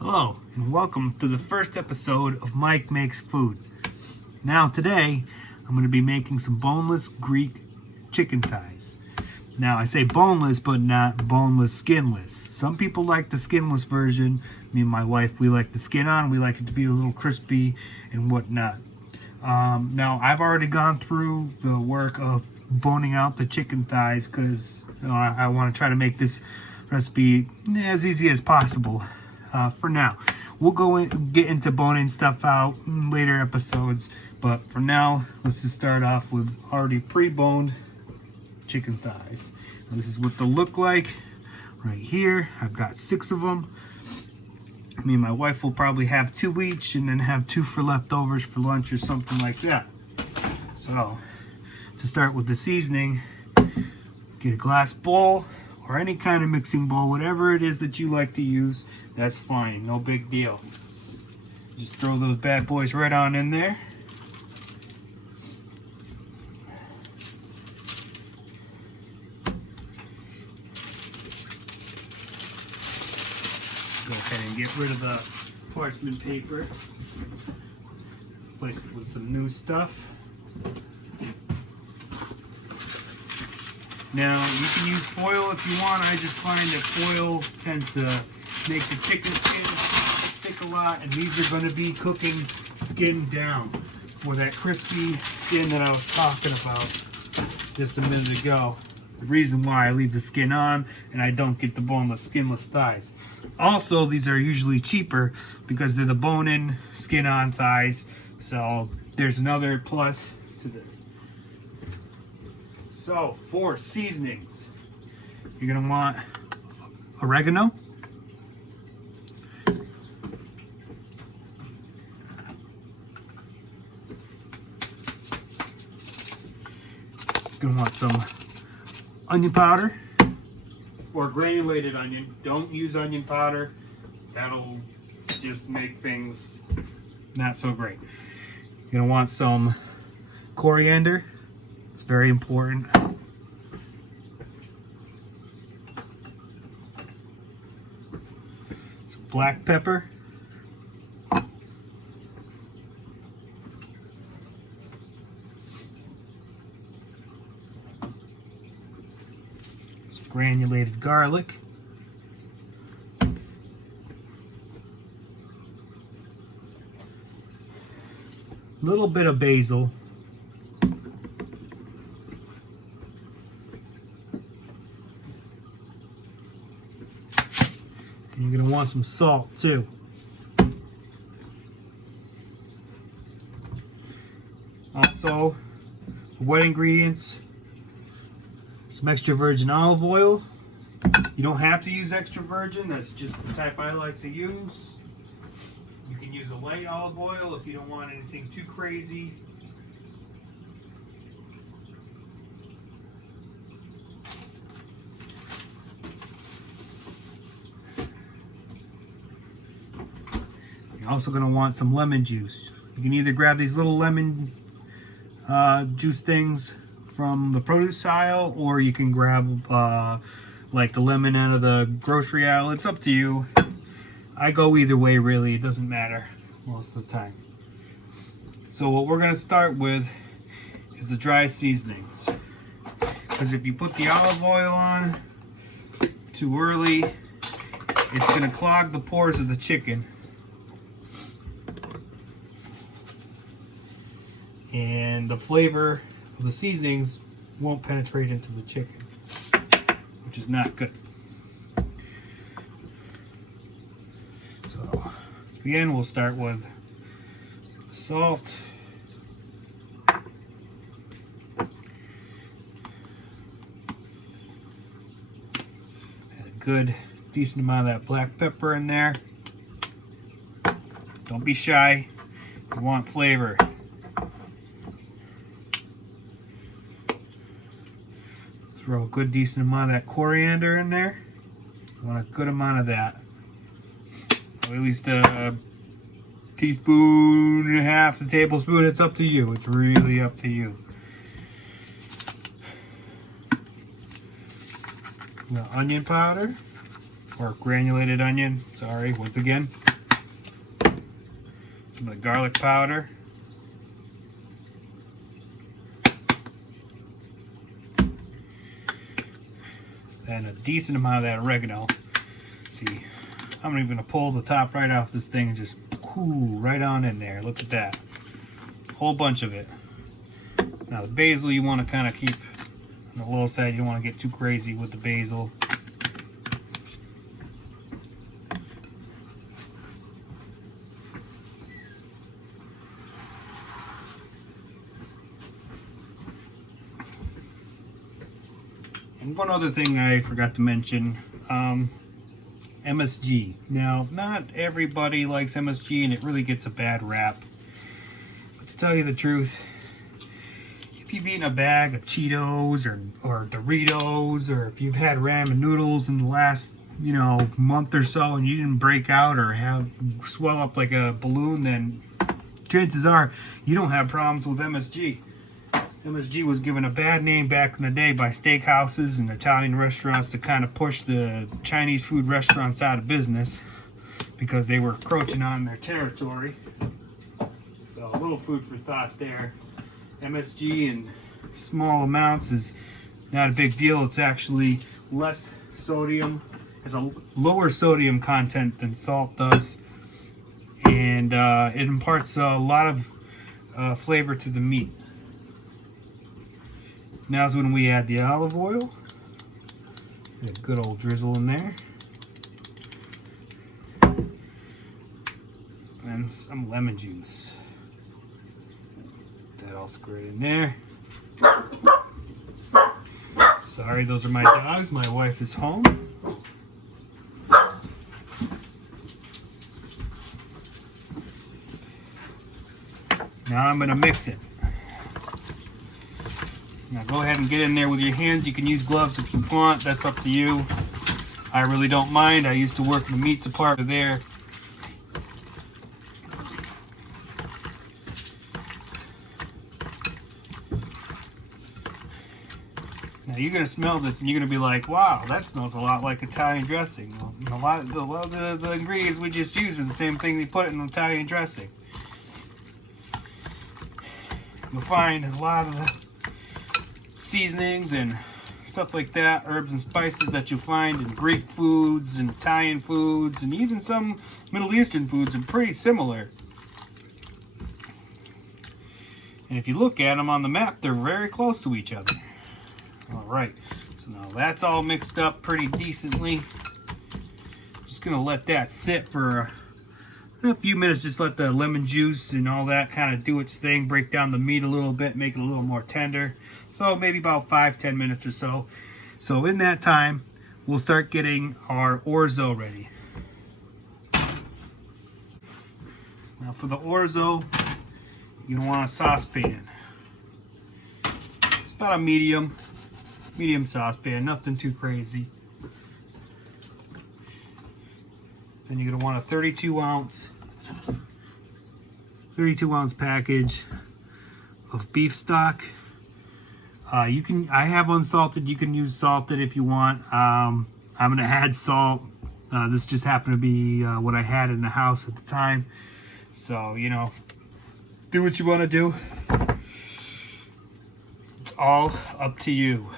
Hello, and welcome to the first episode of Mike Makes Food. Now today, I'm going to be making some boneless Greek chicken thighs. Now I say boneless, but not boneless, skinless. Some people like the skinless version. Me and my wife, we like the skin on. We like it to be a little crispy and whatnot. Now I've already gone through the work of boning out the chicken thighs because I want to try to make this recipe as easy as possible. For now, we'll get into boning stuff out in later episodes, but for now, let's just start off with already pre-boned chicken thighs. And this is what they'll look like right here. I've got 6 of them. Me and my wife will probably have 2 each and then have 2 for leftovers for lunch or something like that. So, to start with the seasoning, get a glass bowl or any kind of mixing bowl, whatever it is that you like to use, that's fine, no big deal. Just throw those bad boys right on in there. Go ahead and get rid of the parchment paper. Replace it with some new stuff. Now, you can use foil if you want. I just find that foil tends to make the chicken skin stick a lot, and these are going to be cooking skin down for that crispy skin that I was talking about just a minute ago. The reason why I leave the skin on and I don't get the boneless, skinless thighs. Also, these are usually cheaper because they're the bone-in, skin-on thighs. So, there's another plus to this. So, for seasonings, you're going to want oregano, you're going to want some onion powder or granulated onion. Don't use onion powder, that'll just make things not so great. You're going to want some coriander. It's very important. Some black pepper. Some granulated garlic. A little bit of basil. And you're going to want some salt too. Also, wet ingredients, some extra virgin olive oil. You don't have to use extra virgin, that's just the type I like to use. You can use a light olive oil if you don't want anything too crazy. You're also going to want some lemon juice. You can either grab these little lemon juice things from the produce aisle, or you can grab like the lemon out of the grocery aisle. It's up to you. I go either way, really. It doesn't matter most of the time. So what we're going to start with is the dry seasonings. Because if you put the olive oil on too early, it's going to clog the pores of the chicken. And the flavor of the seasonings won't penetrate into the chicken, which is not good. So, to begin, we'll start with salt, add a good, decent amount of that black pepper in there. Don't be shy, you want flavor. Throw a good decent amount of that coriander in there. You want a good amount of that. Or at least a teaspoon and a half, a tablespoon. It's up to you. It's really up to you. The onion powder. or granulated onion, sorry, once again. Some of the garlic powder. And a decent amount of that oregano. See, I'm even gonna pull the top right off this thing and just right on in there. Look at that. Whole bunch of it. Now the basil you want to kind of keep on the low side. You don't want to get too crazy with the basil. And one other thing I forgot to mention, MSG. Now, not everybody likes MSG and it really gets a bad rap. But to tell you the truth, if you've eaten a bag of Cheetos or Doritos, or if you've had ramen noodles in the last, month or so and you didn't break out or have swell up like a balloon, then chances are you don't have problems with MSG. MSG was given a bad name back in the day by steakhouses and Italian restaurants to kind of push the Chinese food restaurants out of business because they were encroaching on their territory. So a little food for thought there. MSG in small amounts is not a big deal. It's actually less sodium, has a lower sodium content than salt does, and it imparts a lot of flavor to the meat. Now's when we add the olive oil. A good old drizzle in there. And some lemon juice. That all squirt in there. Sorry, those are my dogs. My wife is home. Now I'm going to mix it. Now go ahead and get in there with your hands. You can use gloves if you want. That's up to you. I really don't mind. I used to work in the meat department there. Now you're going to smell this and you're going to be like, wow, that smells a lot like Italian dressing. A lot of the ingredients we just used are the same thing they put in Italian dressing. You'll find a lot of the seasonings and stuff like that, herbs and spices that you find in Greek foods and Italian foods and even some Middle Eastern foods are pretty similar. And if you look at them on the map, they're very close to each other. Alright, so now that's all mixed up pretty decently. Just gonna let that sit for a few minutes, just let the lemon juice and all that kind of do its thing, break down the meat a little bit, make it a little more tender. So maybe about 5-10 minutes or so. So in that time, we'll start getting our orzo ready. Now for the orzo, you're gonna want a saucepan. It's about a medium saucepan, nothing too crazy. Then you're gonna want a 32 ounce package of beef stock. I have unsalted. You can use salted if you want. I'm gonna add salt. This just happened to be what I had in the house at the time. So do what you want to do. It's all up to you.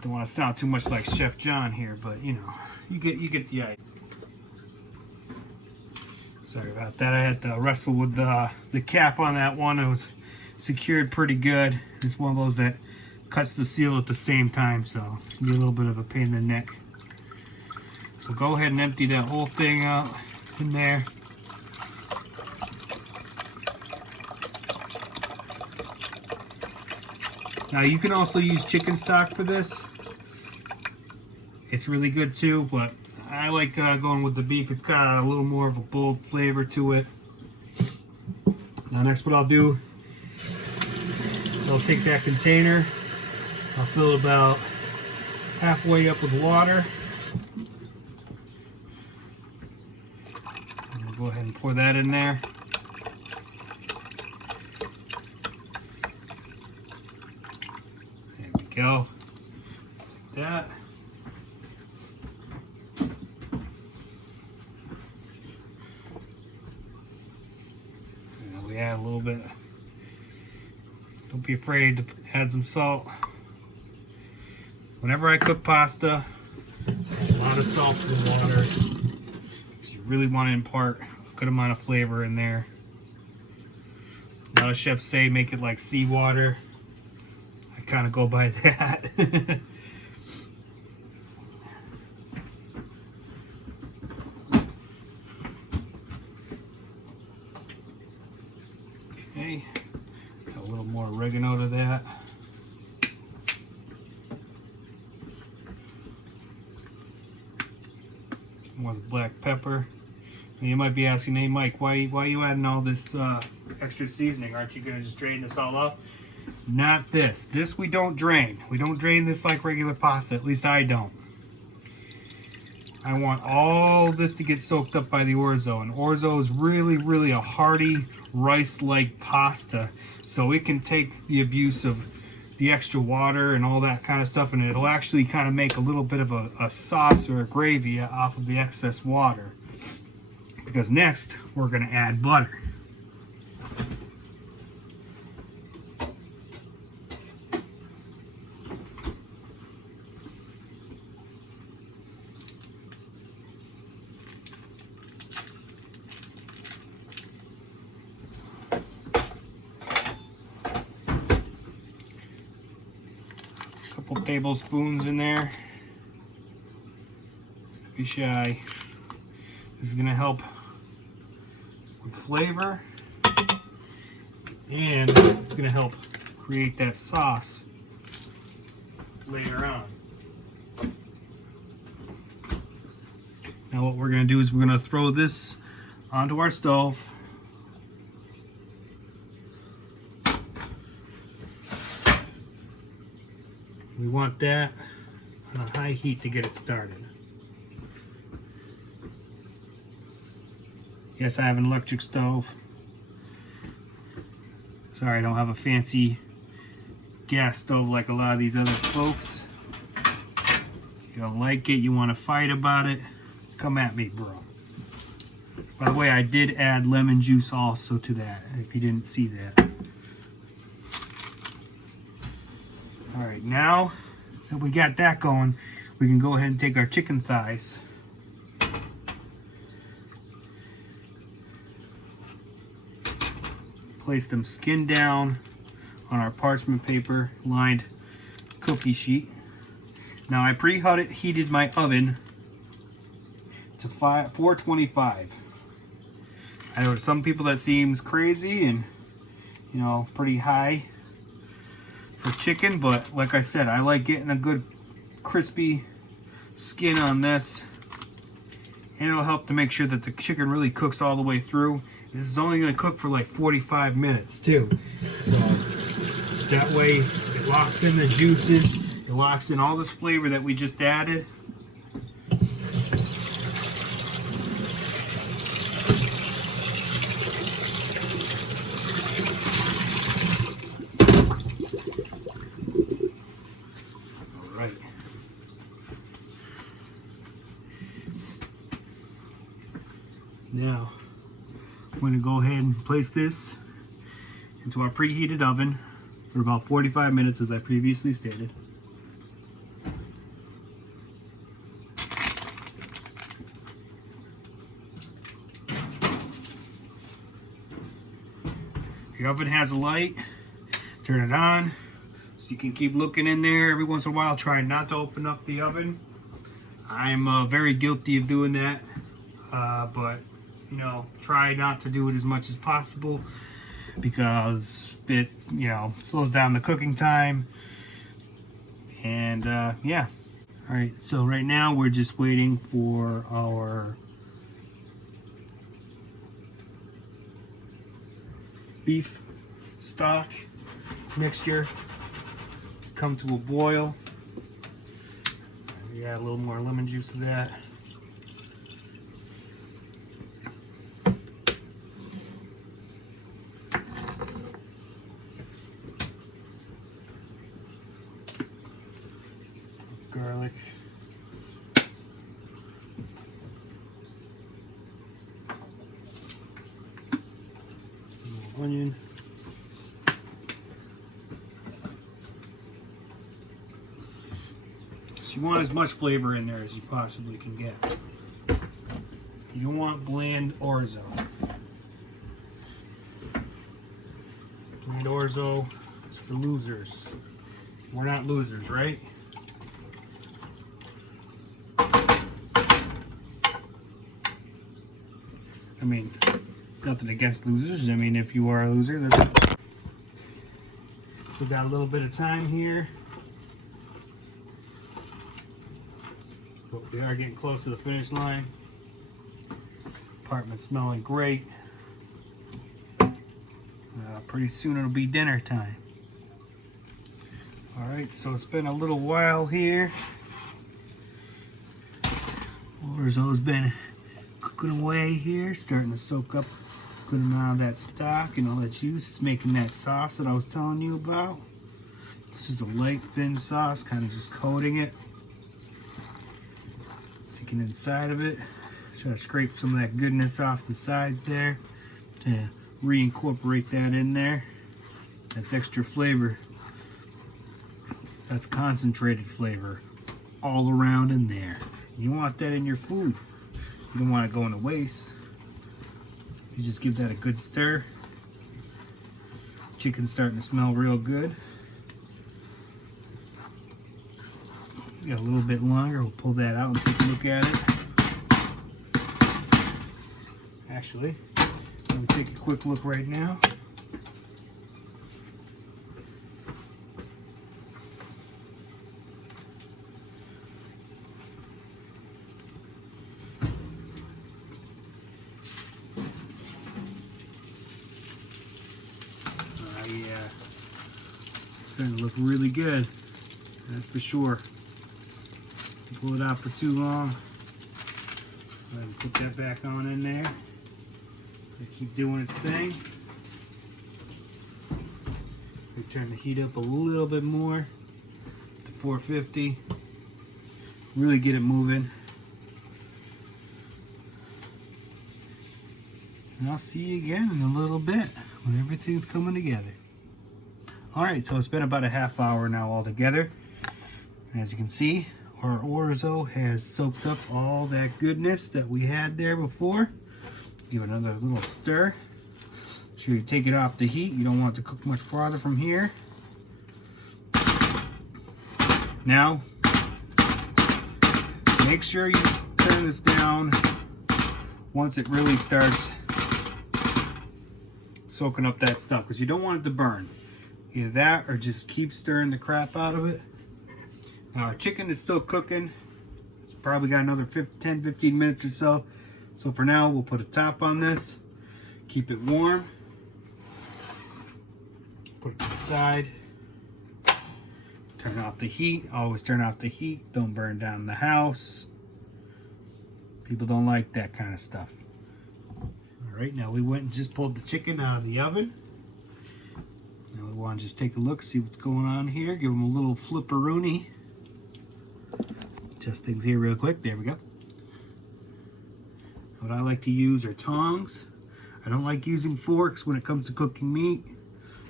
Don't want to sound too much like Chef John here, but you get the idea. Sorry about that. I had to wrestle with the cap on that one. It was secured pretty good. It's one of those that cuts the seal at the same time, so it's gonna be a little bit of a pain in the neck. So go ahead and empty that whole thing out in there. Now you can also use chicken stock for this. It's really good too, but I like going with the beef. It's got a little more of a bold flavor to it. Now next what I'll do is I'll take that container, I'll fill it about halfway up with water. And we'll go ahead and pour that in there. There we go. Like that. add a little bit. Don't be afraid to add some salt. Whenever I cook pasta, add a lot of salt to the water because you really want to impart a good amount of flavor in there. A lot of chefs say make it like seawater. I kind of go by that. Okay, got a little more oregano to that. More black pepper. And you might be asking, hey Mike, why are you adding all this extra seasoning? Aren't you gonna just drain this all up? Not this. This we don't drain. We don't drain this like regular pasta. At least I don't. I want all this to get soaked up by the orzo. And orzo is really a hearty rice-like pasta. So it can take the abuse of the extra water and all that kind of stuff, and it'll actually kind of make a little bit of a sauce or a gravy off of the excess water. Because next, we're going to add butter. Couple tablespoons in there. Be shy. This is going to help with flavor, and it's going to help create that sauce later on. Now what we're going to do is we're going to throw this onto our stove. We want that on a high heat to get it started. Yes, I have an electric stove. Sorry, I don't have a fancy gas stove like a lot of these other folks. You don't like it, you want to fight about it, come at me, bro. By the way, I did add lemon juice also to that, if you didn't see that. Alright, now that we got that going, we can go ahead and take our chicken thighs. Place them skin down on our parchment paper lined cookie sheet. Now I preheated my oven to 425. I know some people that seems crazy and, you know, pretty high for chicken, but like I said, I like getting a good crispy skin on this, and it'll help to make sure that the chicken really cooks all the way through. This is only going to cook for like 45 minutes too, so that way it locks in the juices, it locks in all this flavor that we just added. Now, I'm going to go ahead and place this into our preheated oven for about 45 minutes, as I previously stated. The oven has a light. Turn it on so you can keep looking in there every once in a while. Try not to open up the oven. I'm very guilty of doing that, but you know, try not to do it as much as possible because it, you know, slows down the cooking time. And yeah. All right, so right now we're just waiting for our beef stock mixture to come to a boil. Add a little more lemon juice to that. Garlic. onion. So you want as much flavor in there as you possibly can get. You don't want bland orzo. Bland orzo is for losers. We're not losers, right? I mean, nothing against losers. I mean, if you are a loser, that's... Still got a little bit of time here. But we are getting close to the finish line. Apartment's smelling great. Pretty soon it'll be dinner time. Alright, so it's been a little while here. Orzo's been cooking away here, starting to soak up a good amount of that stock and all that juice. It's making that sauce that I was telling you about. This is a light, thin sauce, kind of just coating it. Sinking inside of it. Try to scrape some of that goodness off the sides there to reincorporate that in there. That's extra flavor. That's concentrated flavor all around in there. You want that in your food. You don't want it going to waste. You just give that a good stir. Chicken's starting to smell real good. Got a little bit longer. We'll pull that out and take a look at it. Actually, let me take a quick look right now. Yeah, it's starting to look really good. That's for sure. Pull it out for too long. Go ahead and put that back on in there. Keep doing its thing. We turn the heat up a little bit more to 450. Really get it moving. And I'll see you again in a little bit when everything's coming together. Alright, so it's been about a half hour now altogether. As you can see, our orzo has soaked up all that goodness that we had there before. Give it another little stir. Make sure you take it off the heat. You don't want it to cook much farther from here. Now, make sure you turn this down once it really starts soaking up that stuff, because you don't want it to burn. Either that or just keep stirring the crap out of it. Now our chicken is still cooking. It's probably got another 10-15 minutes or so. So for now, we'll put a top on this. Keep it warm. Put it to the side. Turn off the heat. Always turn off the heat. Don't burn down the house. People don't like that kind of stuff. Alright, now we went and just pulled the chicken out of the oven. Now we want to just take a look, see what's going on here. Give them a little flipperoonie. Adjust things here real quick. There we go. What I like to use are tongs. I don't like using forks when it comes to cooking meat,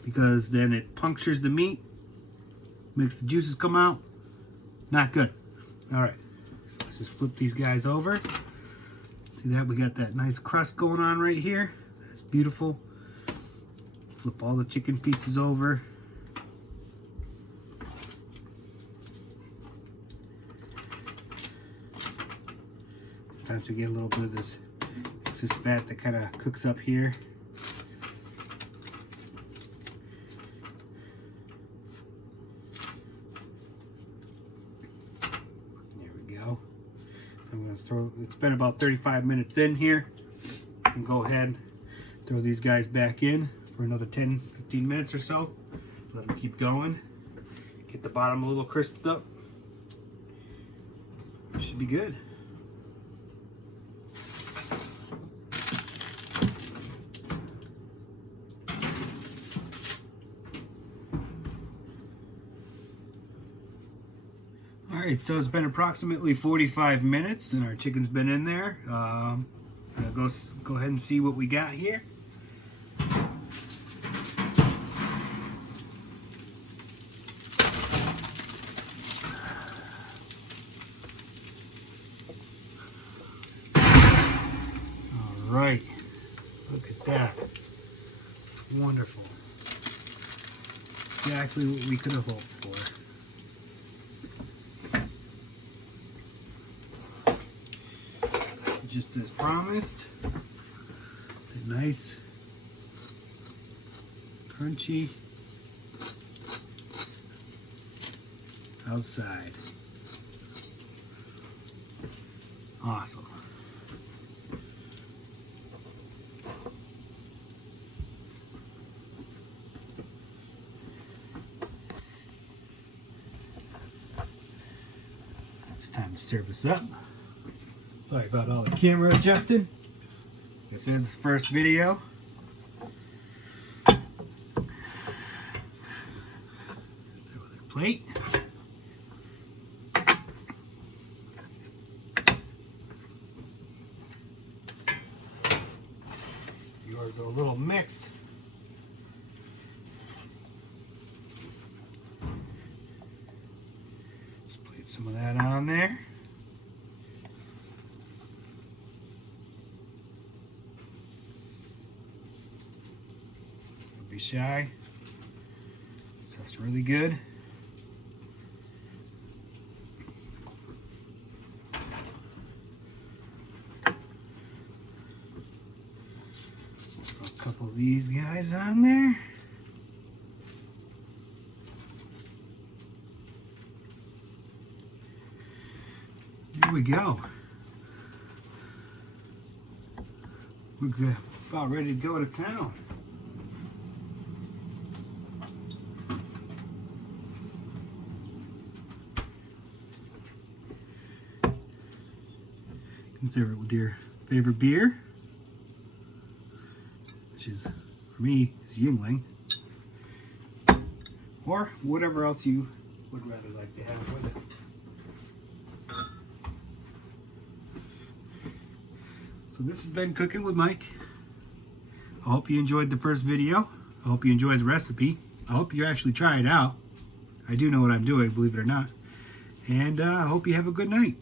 because then it punctures the meat, makes the juices come out. Not good. Alright, so let's just flip these guys over. See that? We got that nice crust going on right here. That's beautiful. Flip all the chicken pieces over. Sometimes we get a little bit of this excess fat that kind of cooks up here. There we go. I'm going to throw, it's been about 35 minutes in here. And go ahead and throw these guys back in for another 10-15 minutes or so. Let them keep going. Get the bottom a little crisped up. Should be good. Alright, so it's been approximately 45 minutes and our chicken's been in there. Go ahead and see what we got here. right. Look at that. Wonderful. Exactly what we could have hoped for. Just as promised. A nice, crunchy outside. Awesome. It's time to serve this up. Sorry about all the camera adjusting. This is the first video. With a plate. Yours a little mix. Just put some of that on there. Don't be shy. That's really good. A couple of these guys on there. Here we go. We're good. About ready to go to town. Serve it with your favorite beer, which is, for me, is Yingling, or whatever else you would rather like to have with it. So this has been Cooking with Mike. I hope you enjoyed the first video. I hope you enjoyed the recipe. I hope you actually try it out. I do know what I'm doing, believe it or not. And I hope you have a good night.